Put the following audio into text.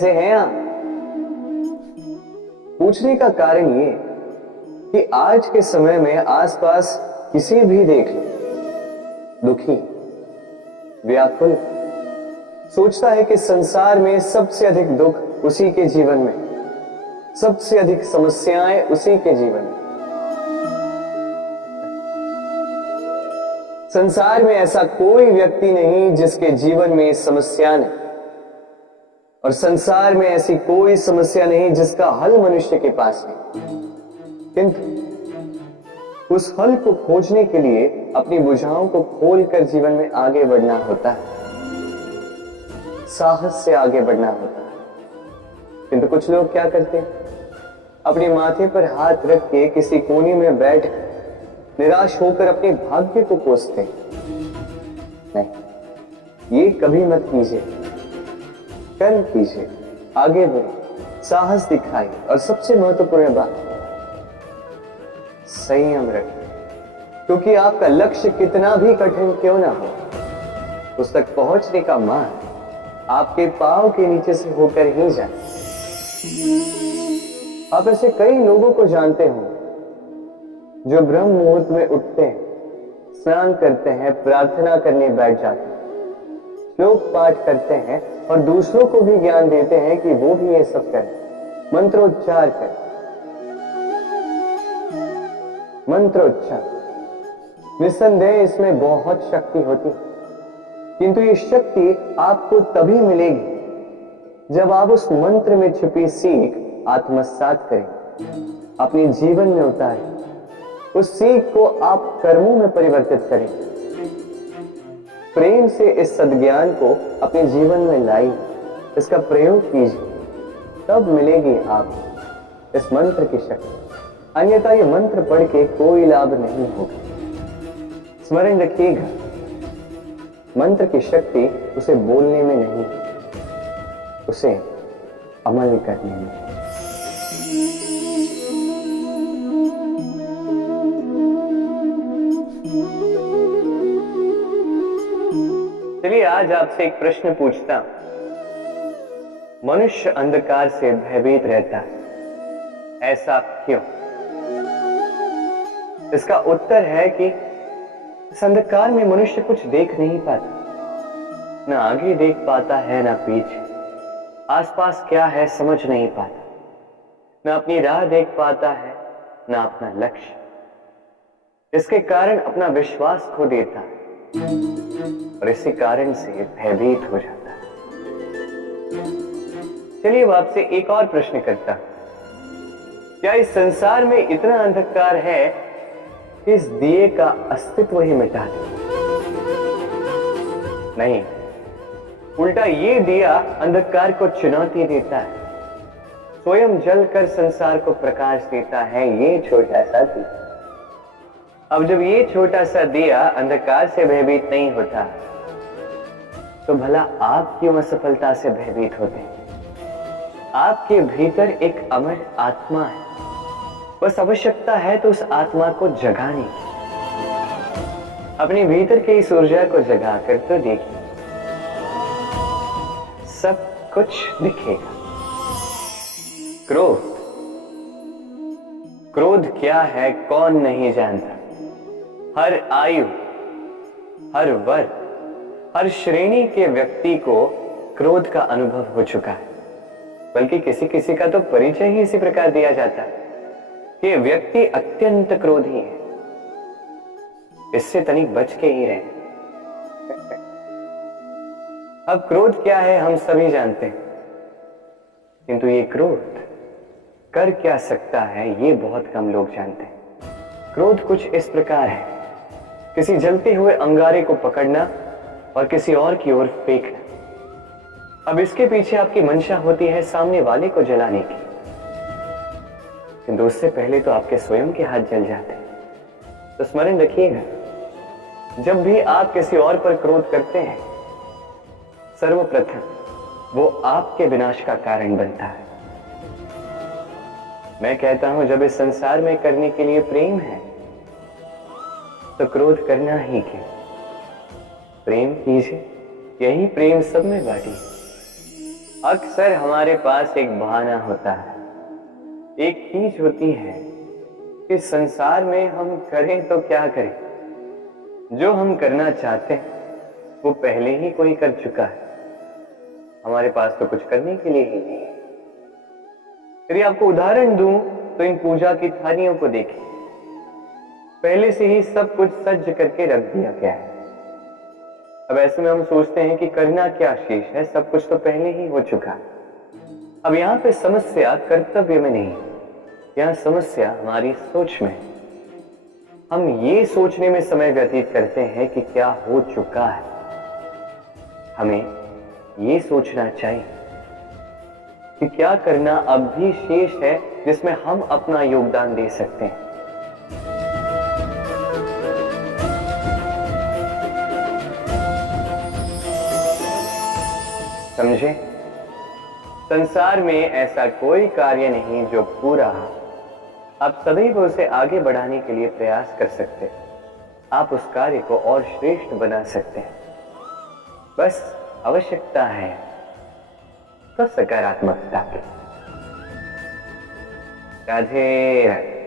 कैसे हैं आप? पूछने का कारण ये कि आज के समय में आसपास किसी भी देख लो, दुखी, व्याकुल, सोचता है कि संसार में सबसे अधिक दुख उसी के जीवन में, सबसे अधिक समस्याएं उसी के जीवन में। संसार में ऐसा कोई व्यक्ति नहीं जिसके जीवन में समस्या नहीं, और संसार में ऐसी कोई समस्या नहीं जिसका हल मनुष्य के पास नहीं। किंतु उस हल को खोजने के लिए अपनी बुझाओं को खोलकर जीवन में आगे बढ़ना होता है, साहस से आगे बढ़ना होता है। किंतु कुछ लोग क्या करते हैं, अपने माथे पर हाथ रख के किसी कोने में बैठ निराश होकर अपने भाग्य को कोसते। नहीं, ये कभी मत कीजिए। कर्म कीजिए, आगे बढ़े, साहस दिखाइए, और सबसे महत्वपूर्ण बात, संयम रखिए। क्योंकि आपका लक्ष्य कितना भी कठिन क्यों ना हो, उस तक पहुंचने का मार्ग आपके पांव के नीचे से होकर ही जाए। आप ऐसे कई लोगों को जानते हो जो ब्रह्म मुहूर्त में उठते हैं, स्नान करते हैं, प्रार्थना करने बैठ जाते हैं, श्लोक पाठ करते हैं और दूसरों को भी ज्ञान देते हैं कि वो भी ये सब करें, मंत्रोच्चार करें। मंत्रोच्चार, निस्संदेह इसमें बहुत शक्ति होती है, किंतु ये शक्ति आपको तभी मिलेगी जब आप उस मंत्र में छुपी सीख आत्मसात करें, अपने जीवन में उतारें, उस सीख को आप कर्मों में परिवर्तित करें, प्रेम से इस सद्ज्ञान को अपने जीवन में लाइए, इसका प्रयोग कीजिए, तब मिलेगी आपको इस मंत्र की शक्ति। अन्यथा ये मंत्र पढ़ के कोई लाभ नहीं होगा। स्मरण रखिएगा, मंत्र की शक्ति उसे बोलने में नहीं, उसे अमल करने में। चलिए आज आपसे एक प्रश्न पूछता हूं। मनुष्य अंधकार से भयभीत रहता है, ऐसा क्यों? इसका उत्तर है कि इस अंधकार में मनुष्य कुछ देख नहीं पाता, ना आगे देख पाता है ना पीछे, आसपास क्या है समझ नहीं पाता, ना अपनी राह देख पाता है ना अपना लक्ष्य। इसके कारण अपना विश्वास खो देता है और इसी कारण से भयभीत हो जाता है। चलिए अब आपसे एक और प्रश्न करता हूं। क्या इस संसार में इतना अंधकार है कि इस दिए का अस्तित्व ही मिटा दे? नहीं, उल्टा ये दिया अंधकार को चुनौती देता है, स्वयं जलकर संसार को प्रकाश देता है। ये छोटा सा दिया, अब जब ये छोटा सा दिया अंधकार से भयभीत नहीं होता, तो भला आप क्यों असफलता से भयभीत होते हैं? आपके भीतर एक अमर आत्मा है, बस आवश्यकता है तो उस आत्मा को जगाने की। अपने भीतर के इस ऊर्जा को जगाकर तो देखिए, सब कुछ दिखेगा। क्रोध, क्रोध क्या है कौन नहीं जानता। हर आयु, हर वर्ग, हर श्रेणी के व्यक्ति को क्रोध का अनुभव हो चुका है। बल्कि किसी किसी का तो परिचय ही इसी प्रकार दिया जाता है कि व्यक्ति अत्यंत क्रोधी है, इससे तनिक बच के ही रहे। अब क्रोध क्या है हम सभी जानते हैं, किंतु ये क्रोध कर क्या सकता है ये बहुत कम लोग जानते हैं। क्रोध कुछ इस प्रकार है, किसी जलते हुए अंगारे को पकड़ना और किसी और की ओर फेंकना। अब इसके पीछे आपकी मंशा होती है सामने वाले को जलाने की, किंतु उससे पहले तो आपके स्वयं के हाथ जल जाते हैं। तो स्मरण रखिएगा, जब भी आप किसी और पर क्रोध करते हैं, सर्वप्रथम वो आपके विनाश का कारण बनता है। मैं कहता हूं जब इस संसार में करने के लिए प्रेम है तो क्रोध करना ही क्यों? प्रेम कीजिए, यही प्रेम सब में बांटिए। अक्सर हमारे पास एक बहाना होता है, एक खींच होती है कि संसार में हम करें तो क्या करें, जो हम करना चाहते हैं वो पहले ही कोई कर चुका है, हमारे पास तो कुछ करने के लिए ही नहीं है। यदि आपको उदाहरण दूं तो इन पूजा की थालियों को देखिए, पहले से ही सब कुछ सज्ज करके रख दिया गया है। अब ऐसे में हम सोचते हैं कि करना क्या शेष है, सब कुछ तो पहले ही हो चुका है। अब यहां पे समस्या कर्तव्य में नहीं, यहां समस्या हमारी सोच में। हम ये सोचने में समय व्यतीत करते हैं कि क्या हो चुका है। हमें ये सोचना चाहिए कि क्या करना अब भी शेष है जिसमें हम अपना योगदान दे सकते हैं। समझे? संसार में ऐसा कोई कार्य नहीं जो पूरा आप सदैव उसे आगे बढ़ाने के लिए प्रयास कर सकते हैं। आप उस कार्य को और श्रेष्ठ बना सकते हैं, बस आवश्यकता है तो सकारात्मकता की। राधे राधे।